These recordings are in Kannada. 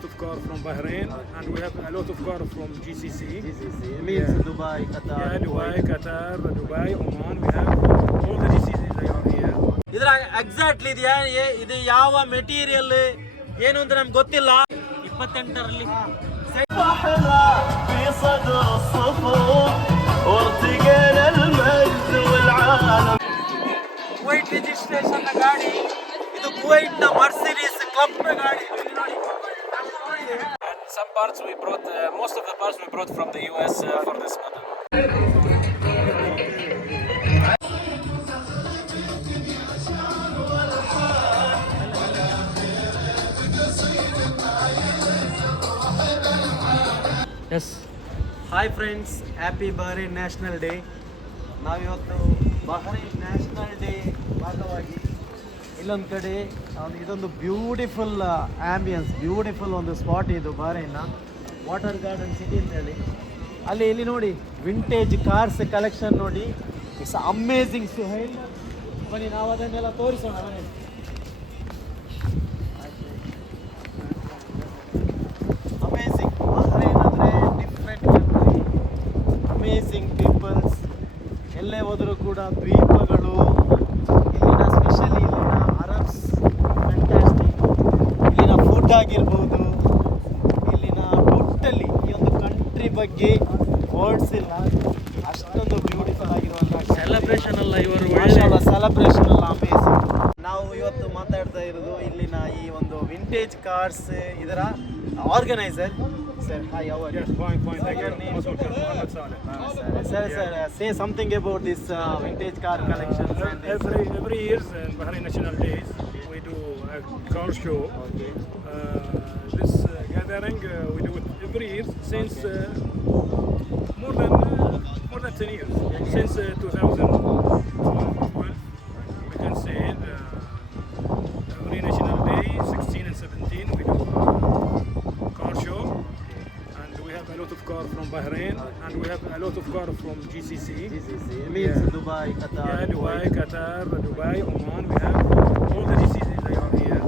lot of cars from Bahrain, and we have a lot of cars from GCC. GCC. It means Dubai, Qatar. Yeah, Dubai, Qatar, Dubai, Oman. We have all the GCC. They are here. ಇದರ ಎಕ್ಸಾಕ್ಟ್ಲಿ ಇದು ಯಾವ ಮೆಟೀರಿಯಲ್ ಏನು ಅಂತ ನಮ್ಗೆ ಗೊತ್ತಿಲ್ಲ. 28ರಲ್ಲಿ ಕುವೈಟ್ ರಿಜಿಸ್ಟ್ರೇಷನ್ ಗಾಡಿ. ಇದು ಕುವೈಟ್ ನ ಮರ್ಸಿಡೀಸ್ ಕ್ಲಬ್ ನ ಗಾಡಿ. Some parts we brought, most of the parts we brought from the US for this model. Yes hi friends, happy Bahrain national day. ನಾವಿವತ್ತು ಬಹ್ರೈನ್ ನ್ಯಾಷನಲ್ ಡೇ ಭಾಗವಾಗಿ ಇಲ್ಲೊಂದು ಕಡೆ ಇದೊಂದು ಬ್ಯೂಟಿಫುಲ್ ಆ್ಯಂಬಿಯನ್ಸ್, ಬ್ಯೂಟಿಫುಲ್ ಒಂದು ಸ್ಪಾಟ್ ಇದು ಬಹ್ರೈನ್ನ ವಾಟರ್ ಗಾರ್ಡನ್ ಸಿಟಿ ಅಂತೇಳಿ. ಇಲ್ಲಿ ನೋಡಿ ವಿಂಟೇಜ್ ಕಾರ್ಸ್ ಕಲೆಕ್ಷನ್ ನೋಡಿ, ಇಟ್ಸ್ ಅಮೇಝಿಂಗ್. ಸುಹೈಲ್ ಬನ್ನಿ ನಾವು ಅದನ್ನೆಲ್ಲ ತೋರಿಸೋಣ. ಬನ್ನಿ. ಅಮೇಝಿಂಗ್ ಬಹ್ರೈನ್ ಅಂದರೆ ಡಿಫ್ರೆಂಟ್ ಕಂಟ್ರಿ, ಅಮೇಝಿಂಗ್ ಪೀಪಲ್ಸ್. ಎಲ್ಲೇ ಹೋದರೂ ಕೂಡ ದ್ವೀಪಗಳು, ಇಲ್ಲಿನ ಸ್ಪೆಷಲಿ ಇಲ್ಲಿನ ಅರಬ್ಸ್ ಫ್ಯಾಂಟಾಸ್ಟಿಕ್. ಇಲ್ಲಿನ ಫುಡ್ ಆಗಿರ್ಬೋದು, ಇಲ್ಲಿನ ಟೋಟಲಿ ಈ ಒಂದು ಕಂಟ್ರಿ ಬಗ್ಗೆ ವರ್ಡ್ಸ್ ಇಲ್ಲ, ಅಷ್ಟೊಂದು ಬ್ಯೂಟಿಫುಲ್ ಆಗಿರುವಂಥ ಸೆಲೆಬ್ರೇಷನ್ ಅಲ್ಲ ಇವರು. ಸೆಲೆಬ್ರೇಷನ್ ಅಲ್ಲ, ಅಮೇಝಿಂಗ್. ನಾವು ಇವತ್ತು ಮಾತಾಡ್ತಾ ಇರೋದು ಇಲ್ಲಿನ ಈ ಒಂದು ವಿಂಟೇಜ್ ಕಾರ್ಸ್ ಇದರ organiser. Sir, hi, how are you? Yes, fine. Sir, your name? Mohammed Saleh. Sir, say something about this vintage car collections. And this. Every year in Bahrain National Days, we do a car show. Okay. This gathering we do it every year since more than 10 years. Since 2012, we can say every National Day, 16 and 17, we do car show. We have a lot of cars from Bahrain, and we have a lot of cars from GCC. GCC. It means Dubai, Qatar. Yeah, Dubai, Qatar, Dubai, Oman. We have all the GCC. They are here.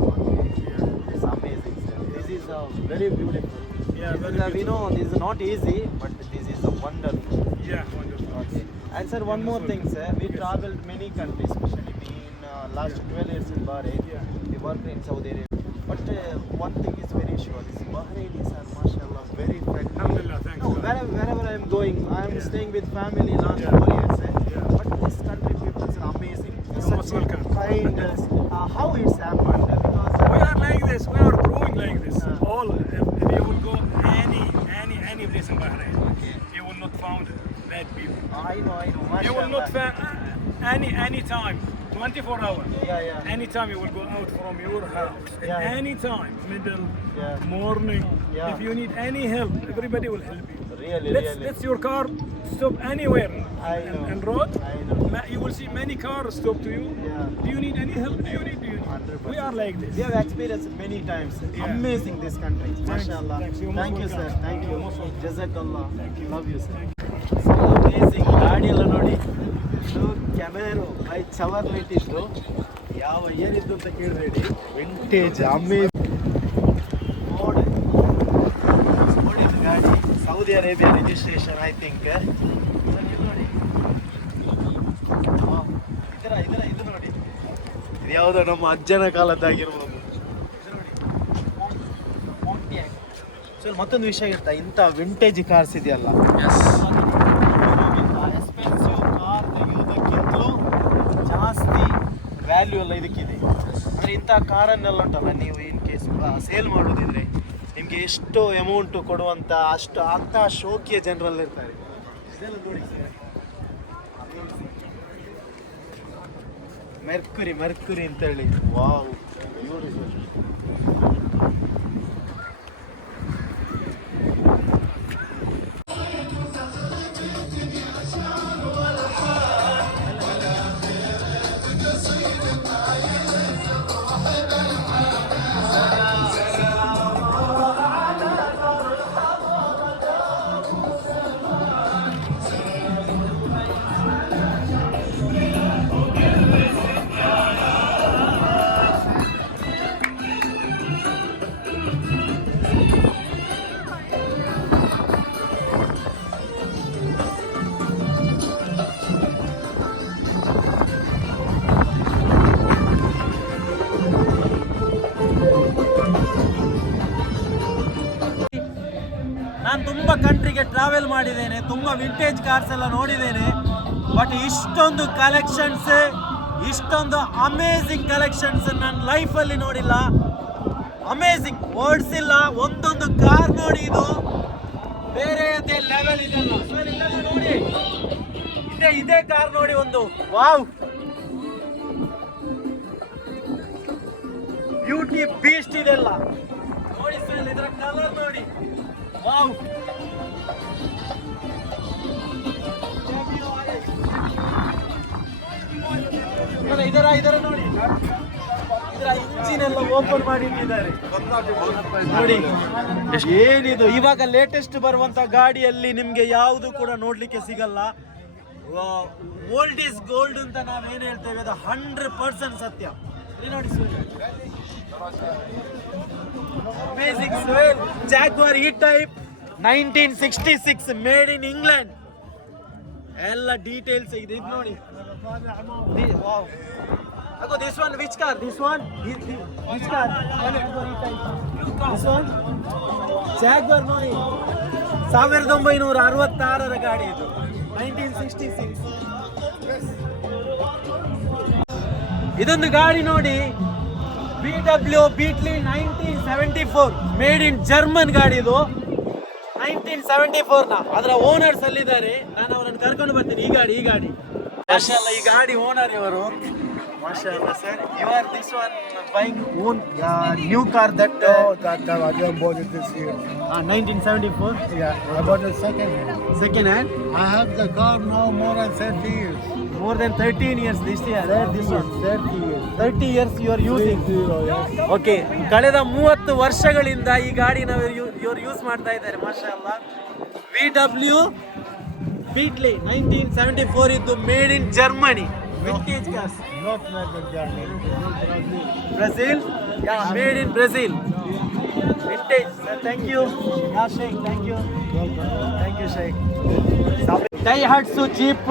Yeah. It's amazing, sir. This is very beautiful. Yeah, very we beautiful. know this is not easy, but this is wonderful. Yeah, wonderful. Okay. And sir, one more thing, sir. We traveled many countries, especially me in last 12 years in Bahrain. Yeah. We worked in Saudi Arabia. But one thing is very sure: this Bahrainis are, mashallah, very friendly. Alhamdulillah, thanks. No, God. wherever I am going, I am staying with family last Yeah. 4 years. Yeah. But this country people are amazing. You're Such most welcome. kindness. How it's happened? Because We are like this. We are growing like this. All if you will go any place in Bahrain, you will not find bad people. I know, You will not mashallah. find any time, 24 hours. Yeah. Anytime you will go out from your house, Yeah. anytime, middle, Yeah. morning. Yeah. If you need any help, everybody will help you. Really. Let's your car stop anywhere I know. and road. I know. You will see many cars stop to you. Yeah. Do you need any help? Do you need? 100%. We are like this. We have experienced many times. Yeah. Amazing this country. Mashallah. Thanks. You're most Thank you, sir. welcome. Thank you. You're most welcome. Jazakallah. Thank you. Love you, sir. So amazing. ಗಾಡಿ ಎಲ್ಲ ನೋಡಿ, ಇದು ಕ್ಯಾಮೆರೋ ಬೈ ಚವರ್ ಇಟ್ಟಿದ್ದು. ಯಾವ ಇಯರ್ ಇದ್ದು ಅಂತ ಕೇಳಬೇಡಿ. Vintage amazing. ನೋಡಿ ಇದು ಗಾಡಿ Saudi Arabia registration I think. ನೋಡಿ ಇದು ನೋಡಿ, ಇದು ಯಾವುದೋ ನಮ್ಮ ಅಜ್ಜನ ಕಾಲದ್ದಾಗಿರ್ಬೋದು. ಸೊ ಮತ್ತೊಂದು ವಿಷಯ ಇರ್ತಾ, ಇಂಥ ವಿಂಟೇಜ್ ಕಾರ್ಸ್ ಇದೆಯಲ್ಲ, ಎಕ್ಸ್ಪೆನ್ಸಿವ್ ಕಾರ್ ತೆಗೆಯೋದಕ್ಕಿಂತಲೂ ಜಾಸ್ತಿ ವ್ಯಾಲ್ಯೂ ಎಲ್ಲ ಇದಕ್ಕಿದೆ. ಅಂದರೆ ಇಂಥ ಕಾರನ್ನೆಲ್ಲ ಉಂಟಲ್ಲ, ನೀವು ಇನ್ ಕೇಸ್ ಸೇಲ್ ಮಾಡೋದಿದ್ರೆ ನಿಮಗೆ ಎಷ್ಟು ಅಮೌಂಟು ಕೊಡುವಂಥ ಅಷ್ಟು ಅಂಥ ಶೋಕಿಯ ಜನರೆಲ್ಲ ಇರ್ತಾರೆ. ಇದೆಲ್ಲ ನೋಡಿ ಸರ್, ಮೆರ್ಕುರಿ ಅಂತೇಳಿ. Wow, beautiful. ನಾನು ತುಂಬ ಕಂಟ್ರಿಗೆ ಟ್ರಾವೆಲ್ ಮಾಡಿದ್ದೇನೆ, ತುಂಬ ವಿಂಟೇಜ್ ಕಾರ್ಸ್ ಎಲ್ಲ ನೋಡಿದ್ದೇನೆ. ಬಟ್ ಇಷ್ಟೊಂದು ಕಲೆಕ್ಷನ್ಸ್, ಇಷ್ಟೊಂದು ಅಮೇಝಿಂಗ್ ಕಲೆಕ್ಷನ್ಸ್ ನನ್ನ ಲೈಫಲ್ಲಿ ನೋಡಿಲ್ಲ. ಅಮೇಝಿಂಗ್, ವರ್ಡ್ಸ್ ಇಲ್ಲ. ಒಂದೊಂದು ಕಾರ್ ನೋಡಿ, ಇದು ಬೇರೆಯದೇ ಲೆವೆಲ್ ಇದೆಲ್ಲ. ನೋಡಿ, ಇದೇ ಕಾರ್ ನೋಡಿ ಒಂದು, ವಾವ್, ಬ್ಯೂಟಿ ಬೀಸ್ಟ್ ಇದೆಲ್ಲ ನೋಡಿ ಸರ್. ಇದರ ಕಲರ್ ನೋಡಿ, ವಾವ್. ಇದರ ನೋಡಿ, ಇದರ ಇಂಜಿನ್ ಎಲ್ಲ ಓಪನ್ ಮಾಡಿ ಇಟ್ಟಿದ್ದಾರೆ ನೋಡಿ. ಏನಿದು, ಇವಾಗ ಲೇಟೆಸ್ಟ್ ಬರುವಂತ ಗಾಡಿಯಲ್ಲಿ ನಿಮ್ಗೆ ಯಾವುದು ಕೂಡ ನೋಡ್ಲಿಕ್ಕೆ ಸಿಗಲ್ಲ. ಓಲ್ಡ್ ಈಸ್ ಗೋಲ್ಡ್ ಅಂತ ನಾವೇನು ಹೇಳ್ತೇವೆ, ಅದು 100% ಸತ್ಯ. ನೋಡಿ ಅಮೇಜಿಂಗ್ ಸ್ವೇಲ್ ಜಾಗ್ವಾರ್ ಈ ಟೈಪ್ 1966 ಮೇಡ್ ಇನ್ ಇಂಗ್ಲೆಂಡ್. ಎಲ್ಲ ಡೀಟೇಲ್ಸ್ ಇದೆ ಇದು ನೋಡಿ. Ago, this one, which car? This one? Which car? This one? Jaguar ನೋಡಿ, 1966ರ ಗಾಡಿ ಇದು, 1966. ಇದೊಂದು ಗಾಡಿ ನೋಡಿ, BMW Beetle 1974 made in German ಗಾಡಿ ಇದು. 1974 ಅದರ ಓನರ್ಸ್ ಅಲ್ಲಿದ್ದಾರೆ. ನಾನು ಅವರನ್ನು ಕರ್ಕೊಂಡು ಬರ್ತೀನಿ. ಈ ಗಾಡಿ ಮಾಷಾಅಲ್ಲ, ಈ ಗಾಡಿ ಓನರ್ ಇವರು. MashaAllah, sir. You are this one buying own new car that I just bought it this year. 1974. Yeah, I bought it second hand. Second hand. I have the car now more than 30 years. More than 13 years this year. This one. 30 years. 30 years you are using. Yes. Okay. ಕಳೆದ 30 ವರ್ಷಗಳಿಂದ ಈ ಗಾಡಿನ ಇವರು ಯೂಸ್ ಮಾಡ್ತಾ ಇದ್ದಾರೆ. MashaAllah. VW Beetle 1974 ಇದ್ದು, made in Germany. Vintage cars. Not made in Germany. Brazil? Yeah, made in Brazil. Vintage. Sir, thank you. Yeah, Sheikh, thank you. Thank you, Sheikh. Daihatsu Jeep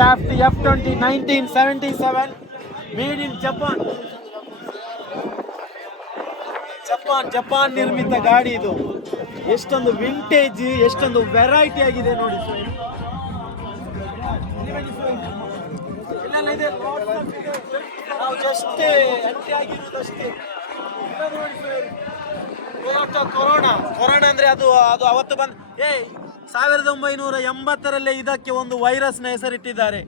Taft F20 1977, made in Japan. Japan ನಿರ್ಮಿತ ಗಾಡಿ ಇದು. ಎಷ್ಟೊಂದು ವಿಂಟೇಜ್, ಎಷ್ಟೊಂದು ವೆರೈಟಿ ಆಗಿದೆ ನೋಡಿ. ನಾವು ಜಸ್ಟ್ ಎಂಟ್ರಿ ಆಗಿರುವುದಷ್ಟೇ. ಕೊರೋನಾ ಅಂದ್ರೆ ಅದು ಅವತ್ತು ಬಂದು 1980ರಲ್ಲೇ ಇದಕ್ಕೆ ಒಂದು ವೈರಸ್ನ ಹೆಸರಿಟ್ಟಿದ್ದಾರೆ.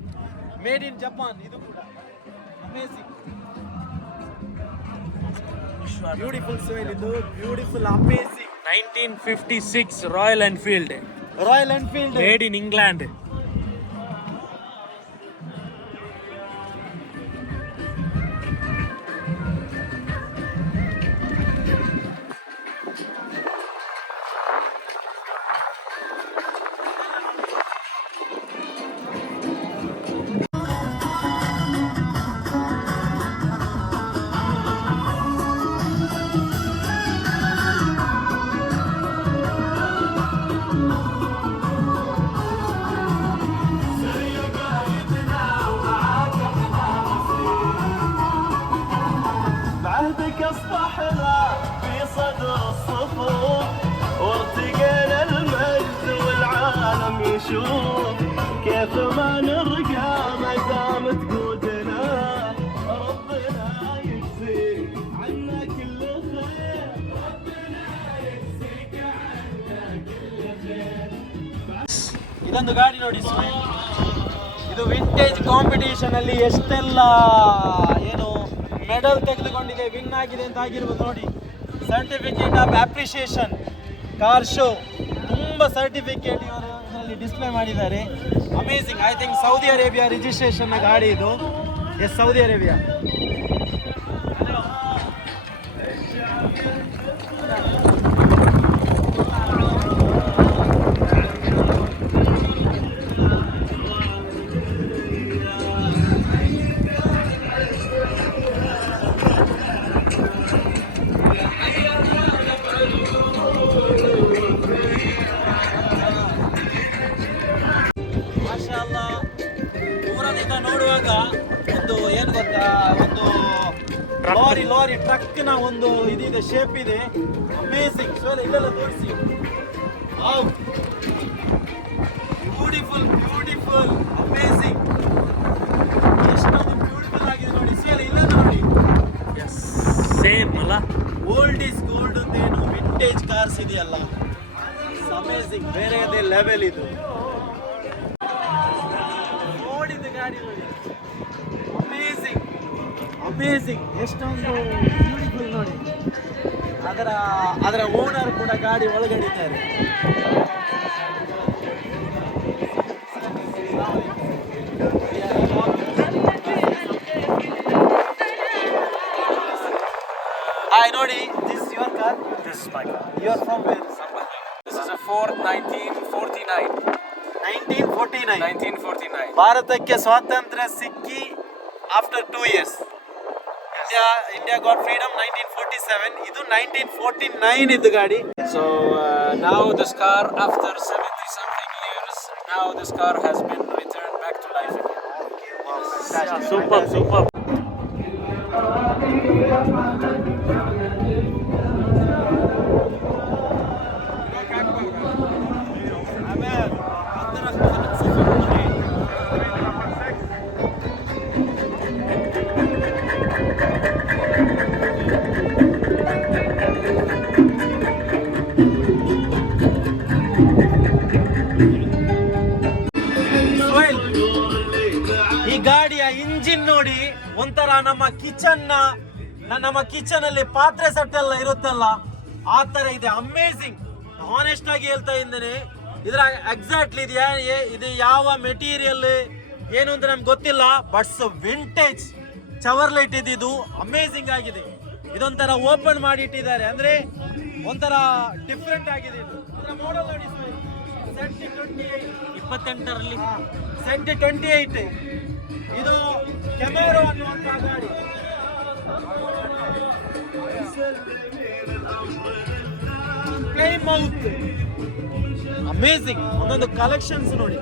Made in Japan. ಇದು ಕೂಡ ಅಮೇಜಿಂಗ್, ಬ್ಯೂಟಿಫುಲ್ ಸೇಲ್ ಇದು, beautiful amazing. 1956 Royal Enfield made in England. نشوف كيف ما نرقى ما دام تقودنا ربنا يجزيك عنا كل خير ربنا يجزيك عنا كل خير. ಇದೊಂದು ಗಾಡಿ ನೋಡಿ ಸ್ವಾಮಿ, ಇದು ವಿಂಟೇಜ್ ಕಾಂಪಿಟೇಷನ್ ಅಲ್ಲಿ ಎಷ್ಟೆಲ್ಲ ಏನು ಮೆಡಲ್ ತೆಗೆದುಕೊಂಡಿದೆ, ವಿನ್ ಆಗಿದೆ ಅಂತ ಆಗಿರ್ಬೋದು ನೋಡಿ. Certificate of appreciation car show, ತುಂಬ ಸರ್ಟಿಫಿಕೇಟ್ ಇವರು ಇದರಲ್ಲಿ ಡಿಸ್ಪ್ಲೇ ಮಾಡಿದ್ದಾರೆ. Amazing. I think Saudi Arabia ರಿಜಿಸ್ಟ್ರೇಷನ್ನ ಗಾಡಿ ಇದು. Yes, Saudi Arabia. ನೋಡುವಾಗ ಒಂದು ಏನು ಗೊತ್ತಾ, ಒಂದು ಲಾರಿ ಟ್ರಕ್ನ ಒಂದು ಇದಿದೆ, ಶೇಪ್ ಇದೆ. ಅಮೇಸಿಂಗ್. ಸೊ ಇಲ್ಲೆಲ್ಲ ತೋರಿಸಿ, ಬ್ಯೂಟಿಫುಲ್ ಬ್ಯೂಟಿಫುಲ್ ಅಮೇಸಿಂಗ್. ಎಷ್ಟೊಂದು ಬ್ಯೂಟಿಫುಲ್ ಆಗಿದೆ ನೋಡಿ. ಸರ್ ಇಲ್ಲ ನೋಡಿ, ಸೇಮ್ ಅಲ್ಲ. ಓಲ್ಡ್ ಇಸ್ ಗೋಲ್ಡ್ ಅಂತೇನು ವಿಂಟೇಜ್ ಕಾರ್ಸ್ ಇದೆಯಲ್ಲ, ಅಮೇಸಿಂಗ್, ಬೇರೆ ಲೆವೆಲ್ ಇದು. ನೋಡಿದ್ದು ಗಾಡಿ ನೋಡಿ, ಅಮೇಸಿಂಗ್ ಅಮೇಸಿಂಗ್, ಎಷ್ಟೊಂದು ಬ್ಯೂಟಿಫುಲ್ ನೋಡಿ. ಅದರ ಓನರ್ ಕೂಡ ಗಾಡಿ ಒಳಗಡೆ ಇದ್ದಾರೆ. ಹಾಯ್ ನೋಡಿ, this your car. This is my car. You are from where? This is a Ford 1949. 1949. 1949. ಭಾರತಕ್ಕೆ ಸ್ವಾತಂತ್ರ್ಯ ಸಿಕ್ಕಿ after 2 years. India got freedom 1947. ಇದು 1949 ಇದ್ದು ಗಾಡಿ. So now this car, after 70 something years, now this car has been returned back to life again. Super. ಈ ಗಾಡಿಯ ಇಂಜಿನ್ ನೋಡಿ, ಒಂಥರ ನಮ್ಮ ಕಿಚನ್ ಅಲ್ಲಿ ಪಾತ್ರೆ ಸಟ್ಟೆಲ್ಲ ಇರುತ್ತಲ್ಲ ಆ ತರ ಇದೆ. ಅಮೇಸಿಂಗ್. ಆನೆಸ್ಟ್ ಆಗಿ ಹೇಳ್ತಾ ಇದ್ದೇನೆ, ಇದರ ಎಕ್ಸಾಕ್ಟ್ಲಿ ಇದು ಯಾವ ಮೆಟೀರಿಯಲ್ ಏನು ಅಂತ ನಮ್ಗೆ ಗೊತ್ತಿಲ್ಲ, ಬಟ್ಸ್ ವಿಂಟೇಜ್ ಚವರ್ಲೈಟ್ ಇದು ಅಮೇಸಿಂಗ್ ಆಗಿದೆ. ಇದೊಂಥರ ಓಪನ್ ಮಾಡಿ ಇಟ್ಟಿದ್ದಾರೆ, ಅಂದ್ರೆ ಒಂಥರ ಡಿಫ್ರೆಂಟ್ ಆಗಿದೆ. ಇದು ಇದರ ಮಾಡಲ್ ನೋಡಿ, ಸೆಂಟಿ 28 ಸೆಂಟಿ 28. ಇದು ಕೆಮೆರೋ ಅನ್ನುವಂತ ಗಾಡಿ. ಪ್ಲೈಮೌತ್. ಅಮೇಸಿಂಗ್. ಒಂದೊಂದು ಕಲೆಕ್ಷನ್ಸ್ ನೋಡಿ.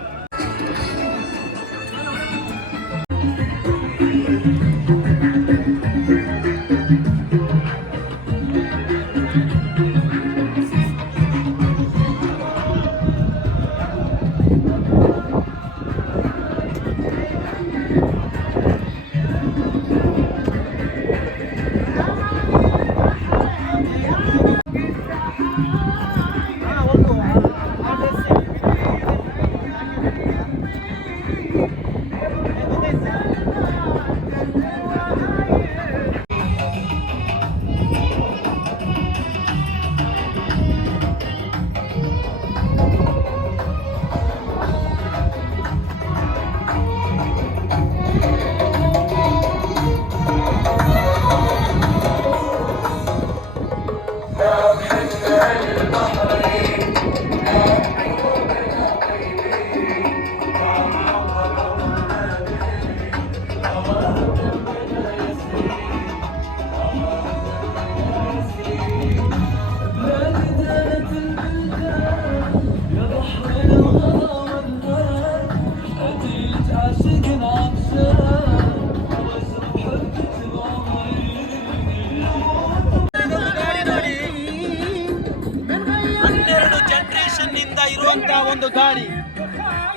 ಒಂದು ಗಾಡಿ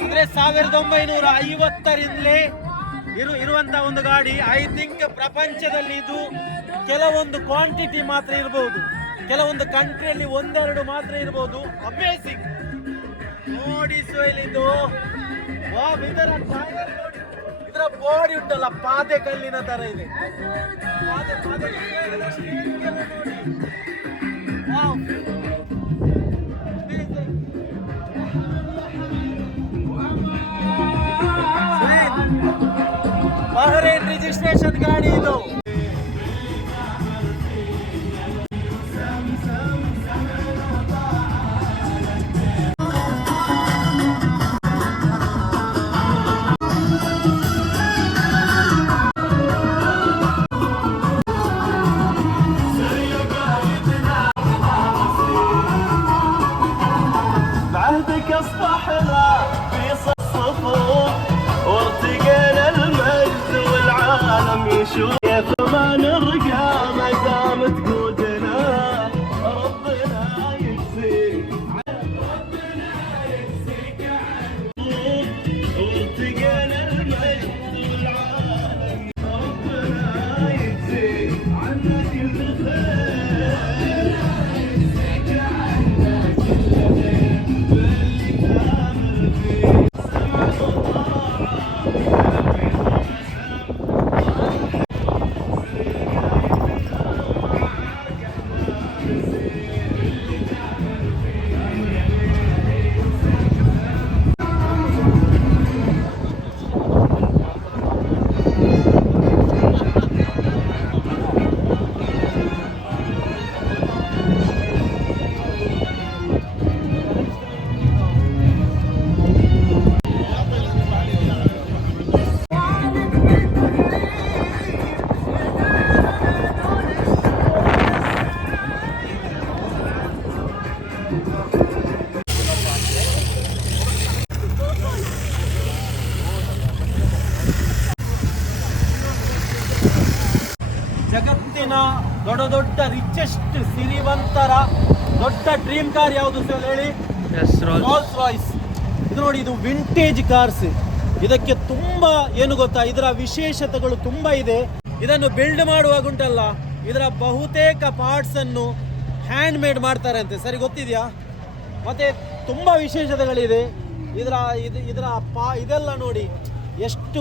ಅಂದ್ರೆ 1950ರಿಂದಲೇ ಇರುವಂತ ಒಂದು ಗಾಡಿ. ಐ ಥಿಂಕ್ ಪ್ರಪಂಚದಲ್ಲಿ ಇದು ಕೆಲವೊಂದು ಕ್ವಾಂಟಿಟಿ ಮಾತ್ರ ಇರಬಹುದು, ಕೆಲವೊಂದು ಕಂಟ್ರಿಯಲ್ಲಿ ಒಂದೆರಡು ಮಾತ್ರ ಇರಬಹುದು. ಅಮೇಸಿಂಗ್ ನೋಡಿ ಸೋಯಿಲ್ ಇದು. ಇದರ ಬಾಡಿ ಉಂಟಲ್ಲ, ಪಾದೆ ಕಲ್ಲಿನ ತರ ಇದೆ. ಬಹರೇನ್ ರಿಜಿಸ್ಟ್ರೇಷನ್ ಗಾಡಿ ಇದು. ದೊಡ್ಡ ರಿಚೆಸ್ಟ್ ಸಿರಿವಂತರ ದೊಡ್ಡ ಡ್ರೀಮ್ ಕಾರ್ ಯಾವುದು ಸರ್ ಹೇಳಿ? Rolls Royce. ಇದು ನೋಡಿ, ಇದು ವಿಂಟೇಜ್ ಕಾರ್ಸ್. ಇದಕ್ಕೆ ತುಂಬಾ ಏನು ಗೊತ್ತಾ, ಇದರ ವಿಶೇಷತೆಗಳು ತುಂಬಾ ಇದೆ. ಇದನ್ನು ಬಿಲ್ಡ್ ಮಾಡುವಾಗ ಉಂಟಲ್ಲ, ಇದರ ಬಹುತೇಕ ಪಾರ್ಟ್ಸ್ ಅನ್ನು ಹ್ಯಾಂಡ್ ಮೇಡ್ ಮಾಡ್ತಾರೆ ಅಂತೆ. ಸರಿ, ಗೊತ್ತಿದೆಯಾ? ಮತ್ತೆ ತುಂಬಾ ವಿಶೇಷತೆಗಳಿದೆ ಇದೆಲ್ಲ ನೋಡಿ ಎಷ್ಟು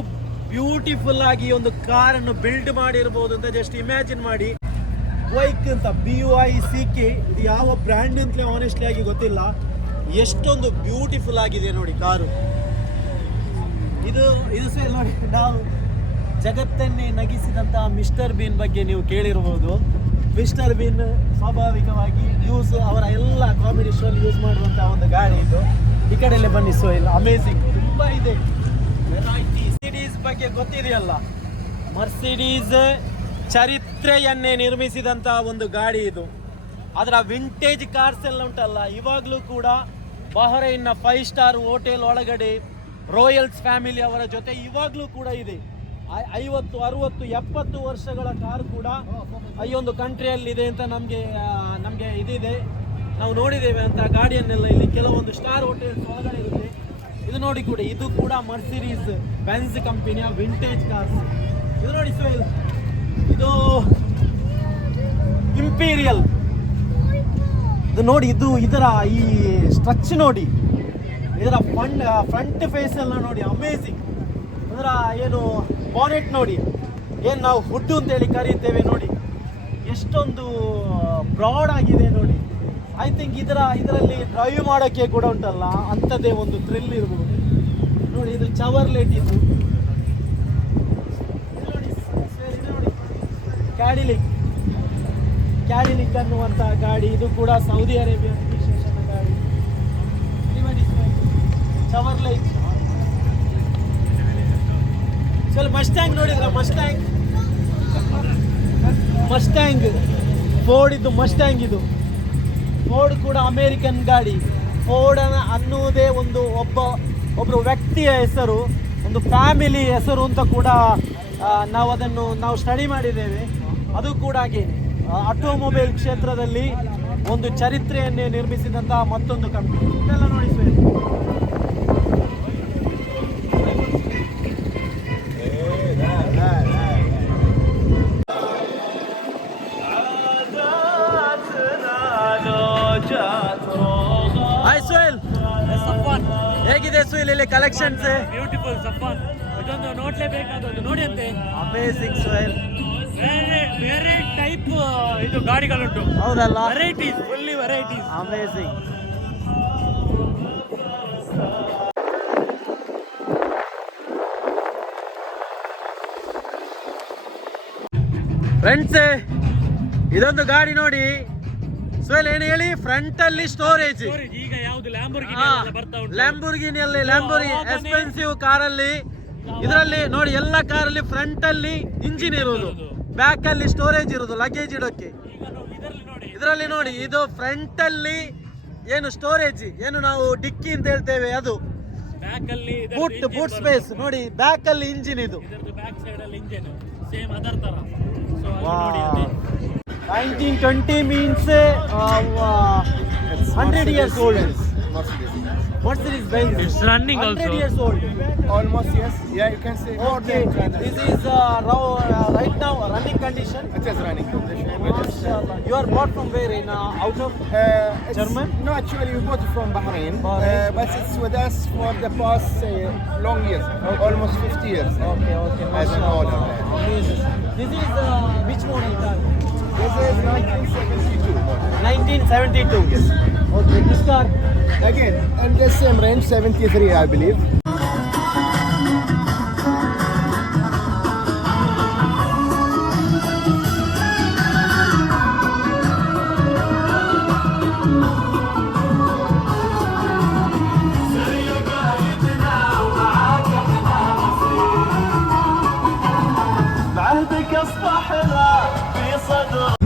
ಬ್ಯೂಟಿಫುಲ್ ಆಗಿ ಒಂದು ಕಾರನ್ನು ಬಿಲ್ಡ್ ಮಾಡಿರ್ಬೋದು ಅಂತ ಜಸ್ಟ್ ಇಮ್ಯಾಜಿನ್ ಮಾಡಿ. ಬೈಕ್ ಅಂತ BUICK, ಇದು ಯಾವ ಬ್ರ್ಯಾಂಡ್ ಅಂತಲೇ ಆನೆಸ್ಟ್ಲಿ ಆಗಿ ಗೊತ್ತಿಲ್ಲ. ಎಷ್ಟೊಂದು ಬ್ಯೂಟಿಫುಲ್ ಆಗಿದೆ ನೋಡಿ ಕಾರು. ಇದು ಸಹ ನೋಡಿ, ನಾವು ಜಗತ್ತನ್ನೇ ನಗಿಸಿದಂತಹ ಮಿಸ್ಟರ್ ಬೀನ್ ಬಗ್ಗೆ ನೀವು ಕೇಳಿರ್ಬೋದು. ಮಿಸ್ಟರ್ ಬೀನ್ ಸ್ವಾಭಾವಿಕವಾಗಿ ಅವರ ಎಲ್ಲ ಕಾಮಿಡಿ ಶೋಲ್ಲಿ ಯೂಸ್ ಮಾಡುವಂತಹ ಒಂದು ಗಾಡಿ ಇದು. ಈ ಕಡೆಯಲ್ಲೇ ಬನ್ನಿ. ಸೊ ಇಲ್ಲ, ಅಮೇಸಿಂಗ್ ತುಂಬಾ ಇದೆ ವೆರೈಟಿ. ಮರ್ಸಿಡೀಸ್ ಬಗ್ಗೆ ಗೊತ್ತಿದೆಯಲ್ಲ, ಮರ್ಸಿಡೀಸ್ ಚರಿತ್ರೆಯನ್ನೇ ನಿರ್ಮಿಸಿದಂತಹ ಒಂದು ಗಾಡಿ ಇದು. ಅದರ ವಿಂಟೇಜ್ ಕಾರ್ಸ್ ಎಲ್ಲ ಉಂಟಲ್ಲ, ಇವಾಗಲೂ ಕೂಡ ಬಹರೈನ್ನ 5 ಸ್ಟಾರ್ ಹೋಟೆಲ್ ಒಳಗಡೆ ರಾಯಲ್ಸ್ ಫ್ಯಾಮಿಲಿ ಅವರ ಜೊತೆ ಇವಾಗಲೂ ಕೂಡ ಇದೆ. 50, 60, 70 ವರ್ಷಗಳ ಕಾರ್ ಕೂಡ ಈ ಒಂದು ಕಂಟ್ರಿಯಲ್ಲಿ ಇದೆ ಅಂತ ನಮಗೆ ಇದಿದೆ. ನಾವು ನೋಡಿದ್ದೇವೆ ಅಂತ ಗಾಡಿಯನ್ನೆಲ್ಲ. ಇಲ್ಲಿ ಕೆಲವೊಂದು ಸ್ಟಾರ್ ಹೋಟೆಲ್ಸ್ ಒಳಗಡೆ ಇರುತ್ತೆ. ಇದು ನೋಡಿ ಕೂಡ, ಇದು ಕೂಡ ಮರ್ಸಿಡೀಸ್ ಬೆಂಜ್ ಕಂಪನಿಯ ವಿಂಟೇಜ್ ಕಾರ್ಸ್. ಇದು ನೋಡಿ ಸೋಯಿಲ್, ಇದು ಇಂಪೀರಿಯಲ್. ಇದು ನೋಡಿ, ಇದರ ಈ ಸ್ಟ್ರಕ್ಚರ್ ನೋಡಿ, ಇದರ ಫ್ರಂಟ್ ಫೇಸ್ ಎಲ್ಲ ನೋಡಿ, ಅಮೇಸಿಂಗ್. ಅದರ ಏನು ಬಾನೆಟ್ ನೋಡಿ, ಏನು ನಾವು ಹುಡ್ ಅಂತೇಳಿ ಕರೀತೇವೆ ನೋಡಿ, ಎಷ್ಟೊಂದು ಬ್ರಾಡ್ ಆಗಿದೆ ನೋಡಿ. ಐ ಥಿಂಕ್ ಇದರಲ್ಲಿ ಡ್ರೈವ್ ಮಾಡೋಕ್ಕೆ ಕೂಡ ಉಂಟಲ್ಲ, ಅಂಥದ್ದೇ ಒಂದು ಥ್ರಿಲ್ ಇರ್ಬೋದು ನೋಡಿ. ಇದು ಚವರ್ಲೆಟ್. ಇದು ನೋಡಿ, ಕ್ಯಾಡಿಲಿಕ್ ಅನ್ನುವಂತಹ ಗಾಡಿ. ಇದು ಕೂಡ ಸೌದಿ ಅರೇಬಿಯಾ ವಿಶೇಷದ ಗಾಡಿ. ಚವರ್ಲೆಟ್. ಸ್ವಲ್ಪ ಮಸ್ಟ್ಯಾಂಗ್ ನೋಡಿದ್ರ? Mustang Ford. ಇದು ಮಸ್ಟ್ಯಾಂಗ್. ಇದು ಫೋರ್ಡ್ ಕೂಡ ಅಮೇರಿಕನ್ ಗಾಡಿ. ಫೋರ್ಡ್ ಅನ್ನುವುದೇ ಒಬ್ಬರು ವ್ಯಕ್ತಿಯ ಹೆಸರು, ಒಂದು ಫ್ಯಾಮಿಲಿ ಹೆಸರು ಅಂತ ಕೂಡ ನಾವು ಸ್ಟಡಿ ಮಾಡಿದ್ದೇವೆ. ಅದು ಕೂಡ ಹಾಗೆ ಆಟೋಮೊಬೈಲ್ ಕ್ಷೇತ್ರದಲ್ಲಿ ಒಂದು ಚರಿತ್ರೆಯನ್ನೇ ನಿರ್ಮಿಸಿದಂತಹ ಮತ್ತೊಂದು ಕಂಪನಿ. ಇದೆಲ್ಲ ನೋಡಿ ಸರ್. ಹಾಯ್ ಸೋಯಲ್, ಹೇಗಿದೆ ಸೋಯಲ್ ಇಲ್ಲಿ ಕಲೆಕ್ಷನ್ಸ್? ಬ್ಯೂಟಿಫುಲ್ ಸಫಾನ್, ಇದೊಂದು ನೋಡ್ಲೇಬೇಕಾದದ್ದು. ನೋಡಿ ಅಂತೆ, ಅಮೇಸಿಂಗ್ ಸೋಯಲ್. ಬೇರೆ ಟೈಪ್ ಇದು ಗಾಡಿಗಳುಂಟು. ಹೌದಲ್ಲ, varieties, fully varieties. Amazing. Friends, ಇದೊಂದು ಗಾಡಿ ನೋಡಿ ಸೋಯಲ್, ಏನು ಹೇಳಿ? ಫ್ರಂಟ್ ಅಲ್ಲಿ ಸ್ಟೋರೇಜ್. ಈಗ ಯಾವ್ದು ಲ್ಯಾಂಬೋರ್ಗಿನಿ ಎಕ್ಸ್ಪೆನ್ಸಿವ್ ಕಾರಲ್ಲಿ, ಇದರಲ್ಲಿ ನೋಡಿ ಎಲ್ಲ ಕಾರಲ್ಲಿ ಫ್ರಂಟ್ ಅಲ್ಲಿ ಇಂಜಿನ್ ಇರೋದು, ಬ್ಯಾಕ್ ಅಲ್ಲಿ ಸ್ಟೋರೇಜ್ ಇರೋದು ಲಗೇಜ್ ಇಡೋಕೆ. ಇದರಲ್ಲಿ ನೋಡಿ, ಇದು ಫ್ರಂಟ್ ಅಲ್ಲಿ ಏನು ಸ್ಟೋರೇಜ್, ಏನು ನಾವು ಡಿಕ್ಕಿ ಅಂತ ಹೇಳ್ತೇವೆ, ಅದು ಬೂಟ್ ಸ್ಪೇಸ್ ನೋಡಿ. ಬ್ಯಾಕ್ ಅಲ್ಲಿ ಇಂಜಿನ್. ಇದು ಬ್ಯಾಕ್ ಸೈಡ್ ಅಲ್ಲಿ ಇಂಜಿನ್ ಸೇಮ್ ಅದರ ತರ. 1920 means 100 years old. Mercedes Benz. It's running 100 also. years old. Almost, yes. Yeah, you can say. Okay, this is right now running condition. It is running condition. Mashallah. You are bought from where? In out of German? No, actually, we bought it from Bahrain, Bahrain. but it's with us for the past long years, almost 50 years. Okay. As an owner. Amazing. This is which model car? This is 1972 model. 1972. Yes. Okay, this car. Again, in the same range, 73, I believe. بعهدك اصبح في صدر